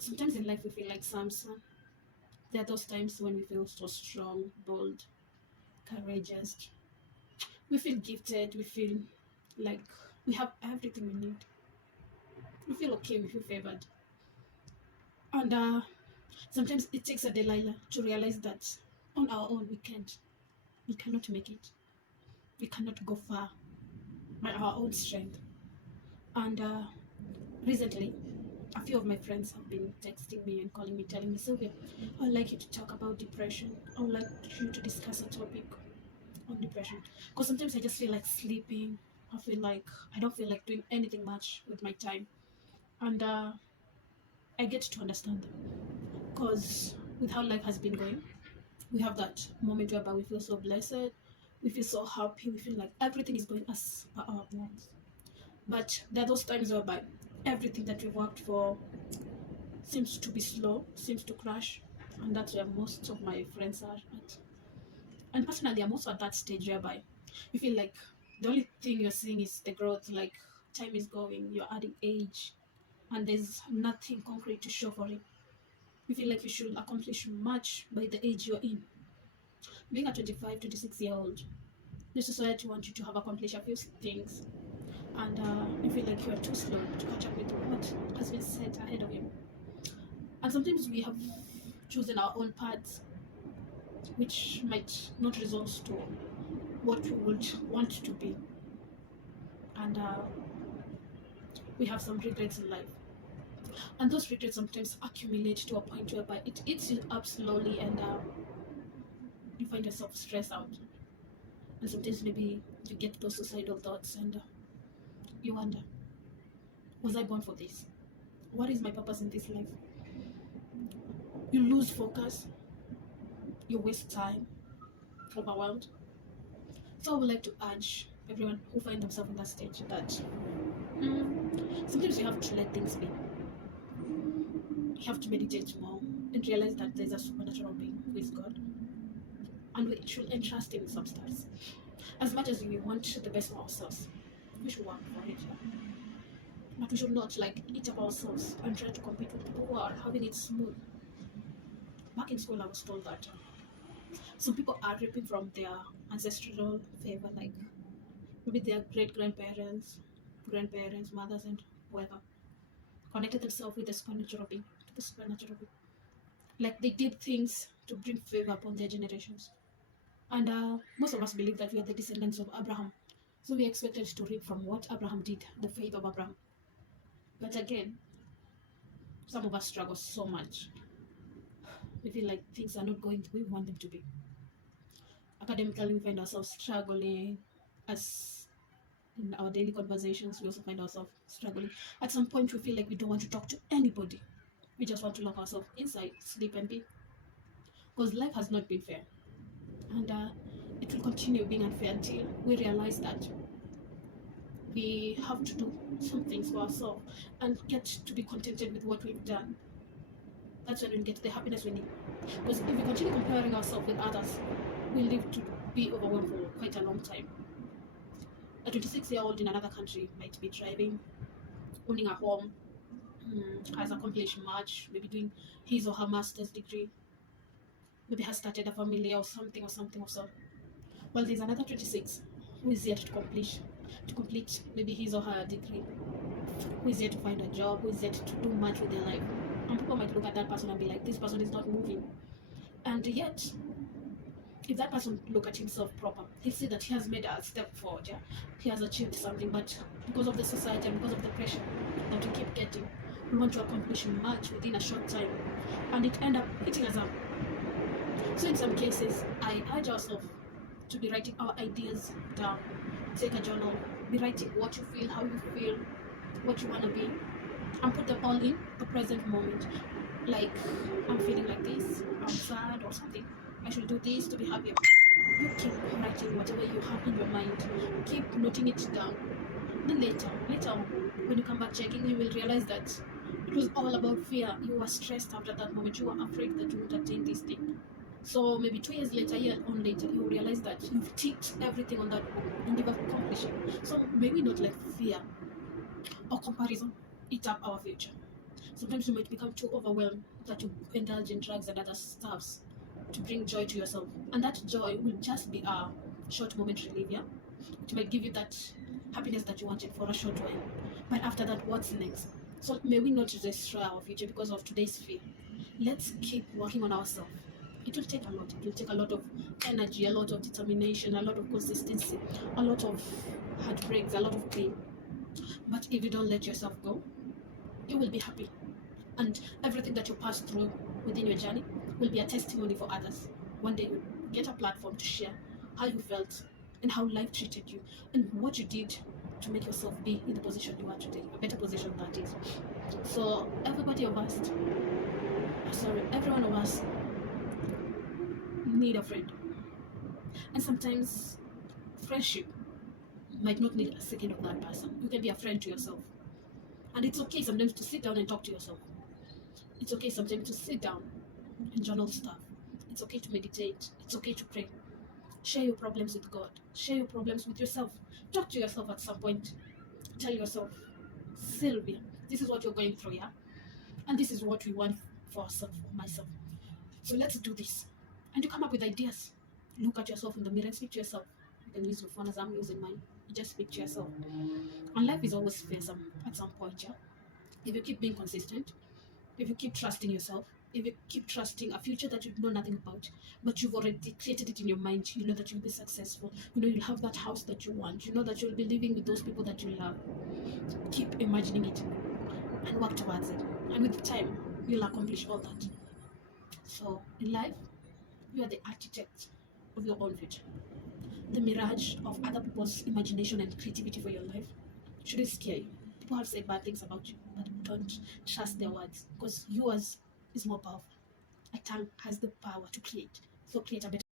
Sometimes in life we feel like Samson. There are those times when we feel so strong, bold, courageous. We feel gifted. We feel like we have everything we need. We feel okay. We feel favored. And sometimes it takes a Delilah to realize that on our own we can't. We cannot make it. We cannot go far by our own strength. And recently, a few of my friends have been texting me and calling me, telling me, Sylvia, I would like you to talk about depression. I would like you to discuss a topic on depression. Because sometimes I just feel like sleeping. I feel like I don't feel like doing anything much with my time. And I get to understand them. Because with how life has been going, we have that moment whereby we feel so blessed, we feel so happy, we feel like everything is going as per our plans. But there are those times whereby everything that we worked for seems to be slow, seems to crash, and that's where most of my friends are at. And personally, I'm also at that stage whereby you feel like the only thing you're seeing is the growth, like time is going, you're adding age, and there's nothing concrete to show for it. You feel like you should accomplish much by the age you're in. Being a 25, 26-year-old, the society wants you to have accomplished a few things, and you feel like you are too slow to catch up with what has been set ahead of you. And sometimes we have chosen our own paths, which might not result to what we would want to be, and we have some regrets in life. And those regrets sometimes accumulate to a point whereby it eats you up slowly, and you find yourself stressed out. And sometimes maybe you get those suicidal thoughts, and you wonder, was I born for this? What is my purpose in this life? You lose focus, you waste time, overwhelmed. So I would like to urge everyone who find themselves in that stage that sometimes you have to let things be. You have to meditate more and realize that there's a supernatural being who is God, and we should entrust him in some steps. As much as we want the best for ourselves, we should work for it. But we should not like eat up ourselves and try to compete with people who are having it smooth. Back in school, I was told that some people are reaping from their ancestral favor, like maybe their great grandparents, mothers, and whoever connected themselves with the supernatural being, to the supernatural being. Like they did things to bring favor upon their generations. And most of us believe that we are the descendants of Abraham. So we are expected to reap from what Abraham did, the faith of Abraham. But again, some of us struggle so much. We feel like things are not going the way we want them to be. Academically, we find ourselves struggling. As in our daily conversations, we also find ourselves struggling. At some point, we feel like we don't want to talk to anybody. We just want to lock ourselves inside, sleep, and be. Because life has not been fair. And it will continue being unfair until we realize that we have to do some things for ourselves and get to be contented with what we've done. That's when we get the happiness we need. Because if we continue comparing ourselves with others, we live to be overwhelmed for quite a long time. A 26-year-old in another country might be driving, owning a home, has accomplished much, maybe doing his or her master's degree, maybe has started a family or something. Well, there's another 26 who is yet to complete maybe his or her degree, who is yet to find a job, who is yet to do much with their life. And people might look at that person and be like, this person is not moving. And yet, if that person look at himself proper, he'll see that he has made a step forward. Yeah? He has achieved something, but because of the society and because of the pressure that we keep getting, we want to accomplish much within a short time, and it end up hitting us up. So in some cases, I urge ourselves to be writing our ideas down. Take a journal, be writing what you feel, how you feel, what you want to be, and put them all in the present moment. Like, I'm feeling like this, I'm sad or something, I should do this to be happy. You keep writing whatever you have in your mind, keep noting it down. Then later on, when you come back checking, you will realize that it was all about fear. You were stressed after that moment, you were afraid that you would attain this thing. So maybe 2 years later, a year on later, you realize that you've ticked everything on that book and you've accomplished it. So maybe not let fear or comparison eat up our future. Sometimes you might become too overwhelmed that you indulge in drugs and other stuffs to bring joy to yourself. And that joy will just be a short moment relief, yeah? It might give you that happiness that you wanted for a short while. But after that, what's next? So may we not destroy our future because of today's fear. Let's keep working on ourselves. It will take a lot. It will take a lot of energy, a lot of determination, a lot of consistency, a lot of heartbreaks, a lot of pain. But if you don't let yourself go, you will be happy. And everything that you pass through within your journey will be a testimony for others. One day you get a platform to share how you felt and how life treated you and what you did to make yourself be in the position you are today, a better position that is. So every one of us need a friend. And sometimes friendship might not need a second of that person. You can be a friend to yourself. And it's okay sometimes to sit down and talk to yourself. It's okay sometimes to sit down and journal stuff. It's okay to meditate. It's okay to pray. Share your problems with God. Share your problems with yourself. Talk to yourself at some point. Tell yourself, Sylvia, this is what you're going through, yeah? And this is what we want for ourselves, for myself. So let's do this. And you come up with ideas. Look at yourself in the mirror and speak to yourself. You can use your phone as I'm using mine. You just speak to yourself. And life is always fearsome at some point, yeah? If you keep being consistent, if you keep trusting yourself, if you keep trusting a future that you know nothing about, but you've already created it in your mind, you know that you'll be successful. You know you'll have that house that you want. You know that you'll be living with those people that you love. Keep imagining it and work towards it. And with time, you'll accomplish all that. So in life, you are the architect of your own future. The mirage of other people's imagination and creativity for your life shouldn't scare you. People have said bad things about you, but don't trust their words because yours is more powerful. A tongue has the power to create. So create a better